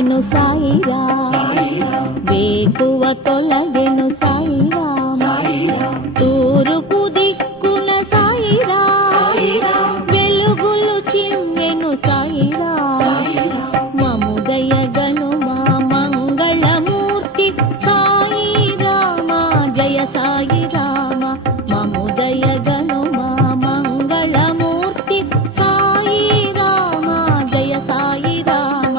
తొలగెను సాయిరా, వేకువ తొలగెను సాయిరా, తూరుపు దిక్కున సాయిరా, వెలుగులు చిమ్మెను సాయిరా, మముదయ గనుమా మంగళమూర్తి సాయి రామ, జయ సాయి రామ, మముదయ గనుమా మంగళమూర్తి సాయి రామ, జయ సాయి రామ.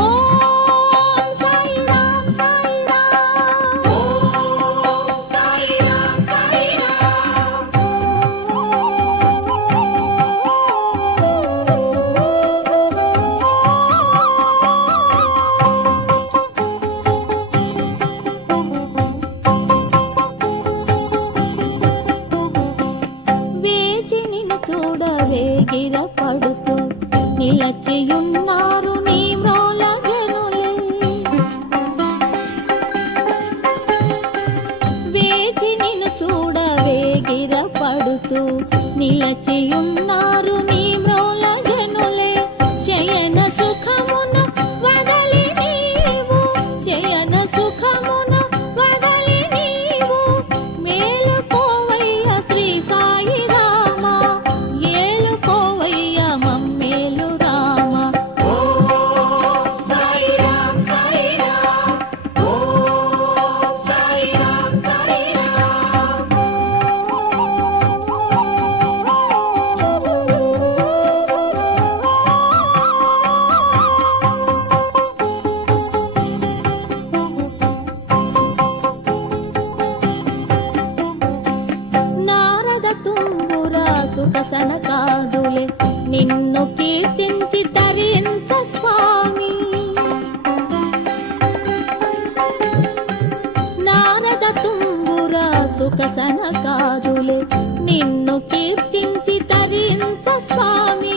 ఓం సాయి రామ్ సాయి రామ్, ఓం సాయి రామ్ సాయి రామ్. వేచి నిన్ను చూడవే గిరపడుతూ నిలచియున్నారు నీ మ్రోల జనులే, వేచి నిన్ను చూడవే గిరపడుతూ నిలచియున్నారు నీ మ్రోల జనులే, శయన సుఖమును వదలి నీవు, శయన సుఖమును వదలి నీవు, మేలుకోవయ్య శ్రీ సాయి రామ, ఏలుకోవయ్య మమ్మేలు రామ. ఓం సాయి రామ్ సాయి రామ్, ఓం సాయి రామ్ సాయి రామ్. నారద తుంబుర సుఖసన కాదులే నిన్ను కీర్తించి తరించ స్వామి, నారద తుంబుర సుఖసన కాదులే నిన్ను కీర్తించి తరించ స్వామి,